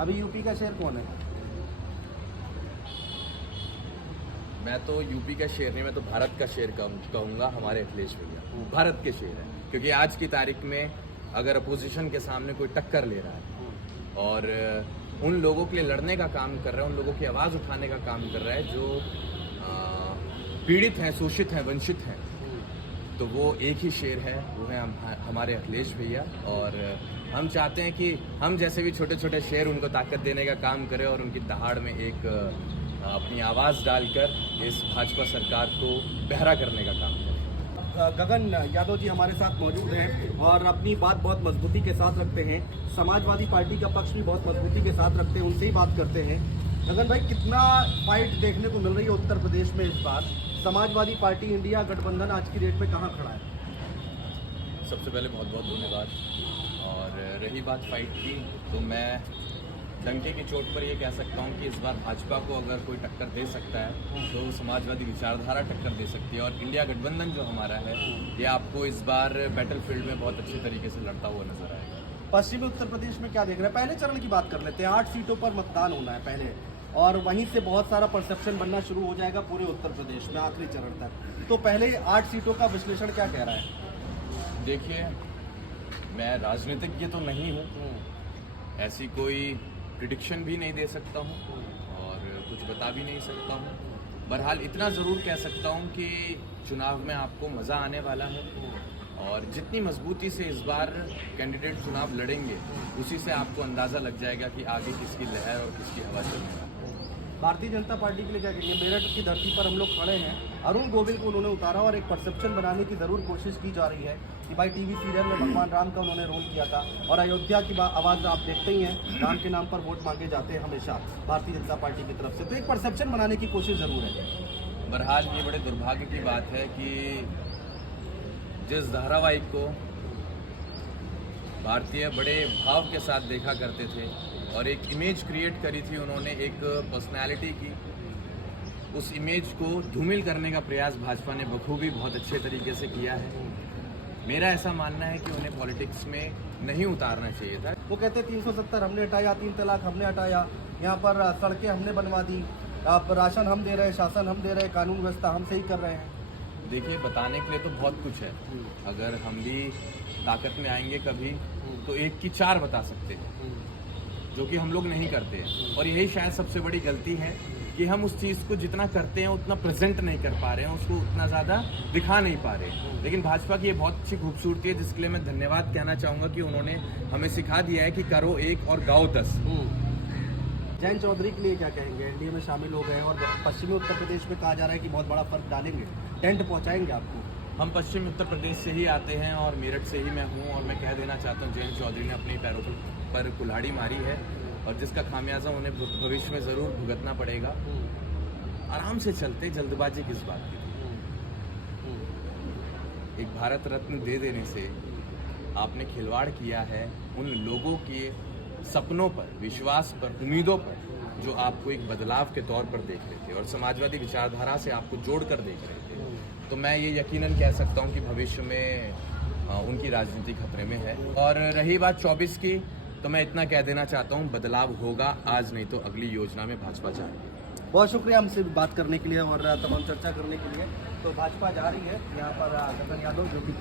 अभी यूपी का शेर कौन है? मैं तो यूपी का शेर नहीं, मैं तो भारत का शेर कहूँगा। हमारे अखिलेश भैया भारत के शेर हैं, क्योंकि आज की तारीख में अगर अपोजिशन के सामने कोई टक्कर ले रहा है और उन लोगों के लिए लड़ने का काम कर रहा है, उन लोगों की आवाज़ उठाने का काम कर रहा है जो पीड़ित हैं, शोषित हैं, वंचित हैं, तो वो एक ही शेर है, वो है हमारे अखिलेश भैया। और हम चाहते हैं कि हम जैसे भी छोटे छोटे शेर उनको ताकत देने का काम करें और उनकी दहाड़ में एक अपनी आवाज़ डालकर इस भाजपा सरकार को बहरा करने का काम करें। गगन यादव जी हमारे साथ मौजूद हैं और अपनी बात बहुत मजबूती के साथ रखते हैं। समाजवादी पार्टी का पक्ष भी बहुत मजबूती के साथ रखते हैं, उनसे ही बात करते हैं। गगन भाई, कितना फाइट देखने को मिल रही है उत्तर प्रदेश में इस बार? समाजवादी पार्टी इंडिया गठबंधन आज की डेट में कहाँ खड़ा है? सबसे पहले बहुत बहुत धन्यवाद। और रही बात फाइट की, तो मैं डंके की चोट पर ये कह सकता हूँ कि इस बार भाजपा को अगर कोई टक्कर दे सकता है तो समाजवादी विचारधारा टक्कर दे सकती है। और इंडिया गठबंधन जो हमारा है, ये आपको इस बार बैटलफील्ड में बहुत अच्छे तरीके से लड़ता हुआ नजर आएगा। पश्चिमी उत्तर प्रदेश में क्या देख रहे हैं? पहले चरण की बात कर लेते हैं। 8 सीटों पर मतदान होना है पहले, और वहीं से बहुत सारा परसेप्शन बनना शुरू हो जाएगा पूरे उत्तर प्रदेश में आखिरी चरण तक। तो पहले 8 सीटों का विश्लेषण क्या कह रहा है? देखिए, मैं राजनीतिज्ञ तो नहीं हूँ, ऐसी कोई प्रिडिक्शन भी नहीं दे सकता हूँ और कुछ बता भी नहीं सकता हूँ। बहरहाल इतना ज़रूर कह सकता हूँ कि चुनाव में आपको मज़ा आने वाला है और जितनी मजबूती से इस बार कैंडिडेट चुनाव लड़ेंगे, उसी से आपको अंदाज़ा लग जाएगा कि आगे किसकी लहर और किसकी हवा चल रही है। भारतीय जनता पार्टी के लिए क्या कहेंगे? मेरठ की धरती पर हम लोग खड़े हैं, अरुण गोविल को उन्होंने उतारा और एक परसेप्शन बनाने की ज़रूर कोशिश की जा रही है कि भाई टीवी सीरियल में भगवान राम का उन्होंने रोल किया था। और अयोध्या की आवाज़ आप देखते ही हैं, राम के नाम पर वोट मांगे जाते हैं हमेशा भारतीय जनता पार्टी की तरफ से, तो एक परसेप्शन बनाने की कोशिश ज़रूर है। बहरहाल ये बड़े दुर्भाग्य की बात है कि जिस धारावाहिक को भारतीय बड़े भाव के साथ देखा करते थे और एक इमेज क्रिएट करी थी उन्होंने, एक पर्सनैलिटी की, उस इमेज को धूमिल करने का प्रयास भाजपा ने बखूबी बहुत अच्छे तरीके से किया है। मेरा ऐसा मानना है कि उन्हें पॉलिटिक्स में नहीं उतारना चाहिए था। वो कहते 370 हमने हटाया, 3 तलाक हमने हटाया, यहाँ पर सड़कें हमने बनवा दी, आप राशन हम दे रहे हैं, शासन हम दे रहे हैं, कानून व्यवस्था हम सही कर रहे हैं। देखिए, बताने के लिए तो बहुत कुछ है। अगर हम भी ताकत में आएंगे कभी तो एक की 4 बता सकते हैं, जो कि हम लोग नहीं करते हैं। और यही शायद सबसे बड़ी गलती है कि हम उस चीज़ को जितना करते हैं उतना प्रेजेंट नहीं कर पा रहे हैं, उसको उतना ज़्यादा दिखा नहीं पा रहे हैं। लेकिन भाजपा की ये बहुत अच्छी खूबसूरती है, जिसके लिए मैं धन्यवाद कहना चाहूँगा कि उन्होंने हमें सिखा दिया है कि करो 1 और गाओ 10। जयंत चौधरी के लिए क्या कहेंगे? एनडीए में शामिल हो गए और पश्चिमी उत्तर प्रदेश में कहा जा रहा है कि बहुत बड़ा फर्क डालेंगे, टेंट पहुंचाएंगे आपको। हम पश्चिमी उत्तर प्रदेश से ही आते हैं और मेरठ से ही मैं हूँ, और मैं कह देना चाहता हूँ जयंत चौधरी ने अपने पैरों पर कुल्हाड़ी मारी है और जिसका खामियाजा उन्हें भविष्य में ज़रूर भुगतना पड़ेगा। आराम से चलते, जल्दबाजी किस बात की? एक भारत रत्न दे देने से आपने खिलवाड़ किया है उन लोगों के सपनों पर, विश्वास पर, उम्मीदों पर, जो आपको एक बदलाव के तौर पर देख रहे थे और समाजवादी विचारधारा से आपको जोड़कर देख रहे थे। तो मैं ये यकीनन कह सकता हूँ कि भविष्य में उनकी राजनीति खतरे में है। और रही बात 24 की, तो मैं इतना कह देना चाहता हूँ, बदलाव होगा, आज नहीं तो अगली योजना में भाजपा जाएगी। बहुत शुक्रिया हमसे बात करने के लिए और तमाम चर्चा करने के लिए। तो भाजपा जा रही है यहाँ पर गगन यादव, जो कि